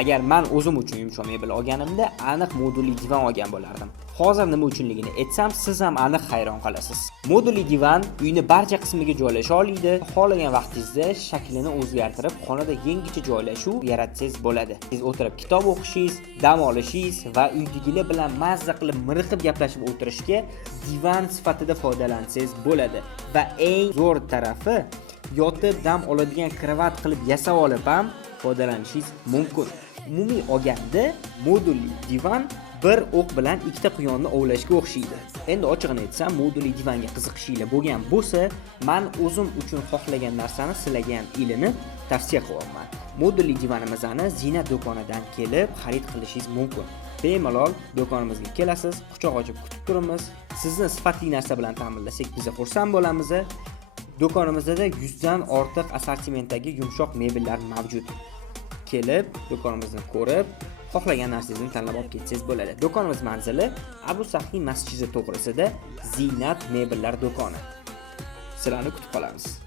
Agar men o'zim uchun yumshoq mebel olganimda, aniq modulli divan olgan bo'lardim. Hozir nima uchunligini aytsam, siz ham aniq hayron qolasiz. Modulli divan uyni barcha qismiga joylasha oladi. Xohlagan vaqtingizda shaklini o'zgartirib, xonada yangicha joylashuv yaratsangiz bo'ladi. Siz o'tirib kitob o'qishingiz, dam olishingiz va uydagilar bilan mazza qilib, miriqib gaplashib o'tirishga divan sifatida foydalansangiz bo'ladi. Va eng zo'r tarafi, yotib dam oladigan kravat qilib yasab olib ham foydalanishingiz mumkin. Umumiy olganda modulli divan bir o'q bilan ikkita quyonni ovlashga o'xshaydi. Endi ochig'ini aytsam, modulli divanga qiziqishinglar bo'lgan bo'lsa, men o'zim uchun xohlagan narsani sizlarga ham ilini tavsiya qilaman. Modulli divanimizni Zinat do'konidan kelib xarid qilishingiz mumkin. Bemalol do'konimizga kelasiz, quchoq ochib kutib turamiz. Sizni sifatli narsa bilan ta'minlasak, biz xursand bo'lamiz. Do'konimizda 100 dan ortiq assortimentdagi yumshoq mebellar mavjud. Kelib, do'konimizni ko'rib, xohlagan narsangizni tanlab olib ketsangiz bo'ladi. Do'konimiz manzili Abu Sahiy masjidi to'g'risida Zinat mebellar do'koni. Sizlarni kutib qolamiz.